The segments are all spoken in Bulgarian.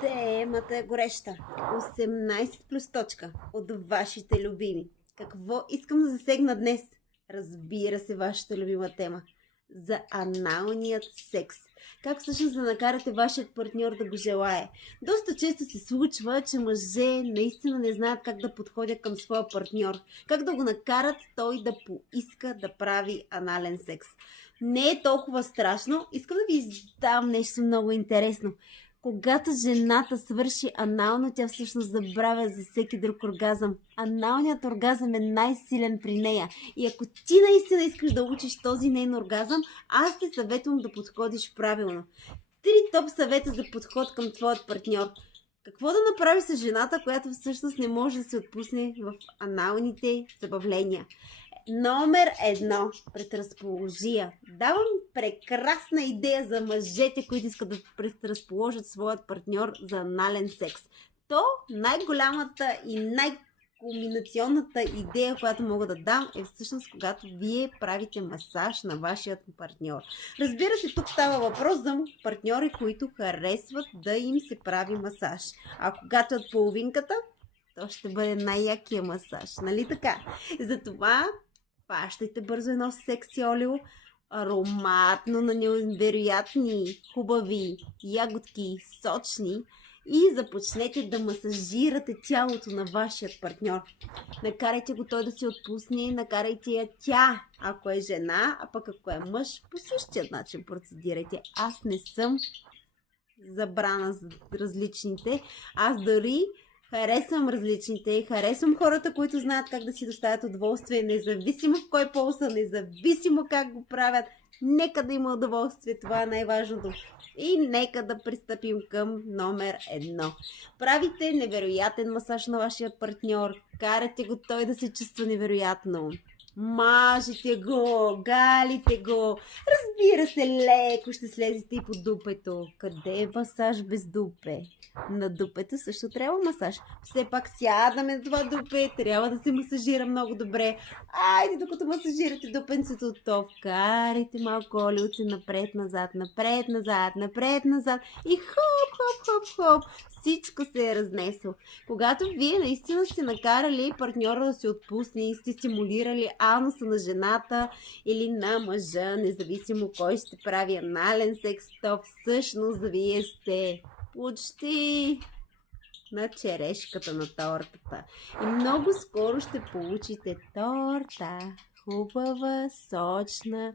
Темата е гореща. 18 плюс точка от вашите любими. Какво искам да засегна днес? Разбира се, вашата любима тема. За аналният секс. Как всъщност да накарате вашият партньор да го желае? Доста често се случва, че мъже наистина не знаят как да подходят към своя партньор. Как да го накарат той да поиска да прави анален секс. Не е толкова страшно. Искам да ви издам нещо много интересно. Когато жената свърши анално, тя всъщност забравя за всеки друг оргазъм. Аналният оргазъм е най-силен при нея. И ако ти наистина искаш да учиш този нейн оргазъм, аз те съветвам да подходиш правилно. 3 топ съвета за подход към твоят партньор. Какво да направи с жената, която всъщност не може да се отпусне в аналните забавления? Номер 1. Предразположия. Давам прекрасна идея за мъжете, които искат да предразположат своят партньор за анален секс. То най-голямата и най-кулминационната идея, която мога да дам, е всъщност когато вие правите масаж на вашият партньор. Разбира се, тук става въпрос за партньори, които харесват да им се прави масаж. А когато от половинката, то ще бъде най-якия масаж. Нали така? Затова фащайте бързо едно секси олио, ароматно на невероятни, хубави ягодки, сочни, и започнете да масажирате тялото на вашия партньор. Накарайте го той да се отпусне, накарайте я тя, ако е жена, а пък ако е мъж, по същия начин процедирайте. Аз не съм забрана за различните. Аз дори харесвам различните, харесвам хората, които знаят как да си доставят удоволствие, независимо в кой пол са, независимо как го правят. Нека да има удоволствие, това е най-важното. И нека да пристъпим към номер 1. Правите невероятен масаж на вашия партньор, карате го той да се чувства невероятно. Мажете го, галите го. Разбира се, леко ще слезете и по дупето. Къде е масаж без дупе? На дупето също трябва масаж. Все пак сядаме на това дупе, трябва да се масажира много добре. Айде, докато масажирате дупенцето, то вкарайте малко олиоце напред-назад, напред-назад, напред-назад и хоп-хоп-хоп-хоп. Всичко се е разнесло. Когато вие наистина сте накарали партньора да се отпусне и сте стимулирали ануса на жената или на мъжа, независимо кой ще прави анален секс, то всъщност вие сте почти на черешката на тортата. И много скоро ще получите торта. Хубава, сочна,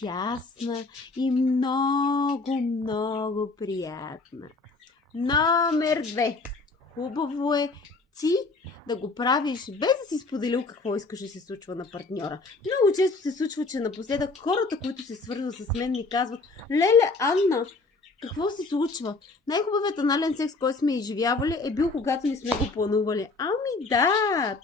тясна и много, много приятна. Номер 2. Хубаво е ти да го правиш без да си споделил какво искаш да се случва на партньора. Много често се случва, че напоследък хората, които се свързват с мен, ми казват: леле, Анна, какво се случва? Най-хубавият анален секс, който сме изживявали, е бил когато не сме го планували. Ами да,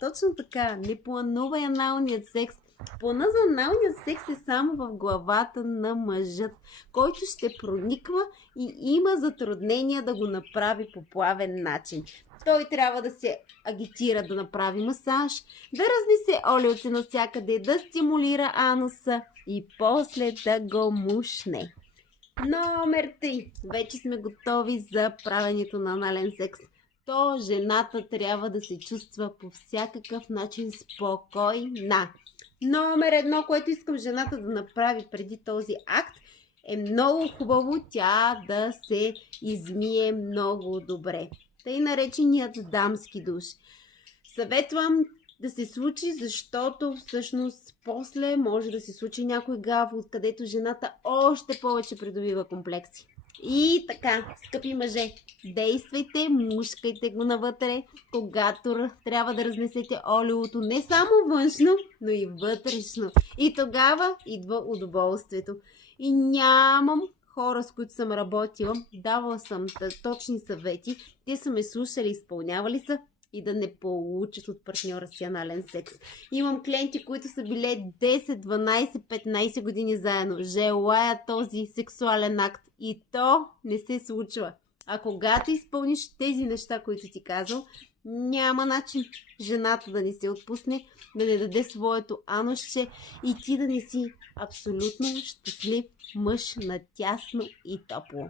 точно така. Не планувай аналният секс. Плана за аналният секс е само в главата на мъжът, който ще прониква и има затруднения да го направи по плавен начин. Той трябва да се агитира да направи масаж, да разнесе олиоце навсякъде, да стимулира ануса и после да го мушне. Номер 3. Вече сме готови за правенето на анален секс. То жената трябва да се чувства по всякакъв начин спокойна. Номер 1, което искам жената да направи преди този акт, е много хубаво тя да се измие много добре. Тъй нареченият дамски душ. Съветвам да се случи, защото всъщност после може да се случи някой гав, откъдето жената още повече придобива комплекси. И така, скъпи мъже, действайте, мушкайте го навътре, когато трябва да разнесете олиото не само външно, но и вътрешно. И тогава идва удоволствието. И нямам хора, с които съм работила, давала съм точни съвети, те са ме слушали, изпълнявали са и да не получат от партньора си анален секс. Имам клиенти, които са биле 10, 12, 15 години заедно. Желая този сексуален акт и то не се случва. А когато изпълниш тези неща, които ти казвам, няма начин жената да не се отпусне, да не даде своето анусче и ти да не си абсолютно щастлив мъж на тясно и топло.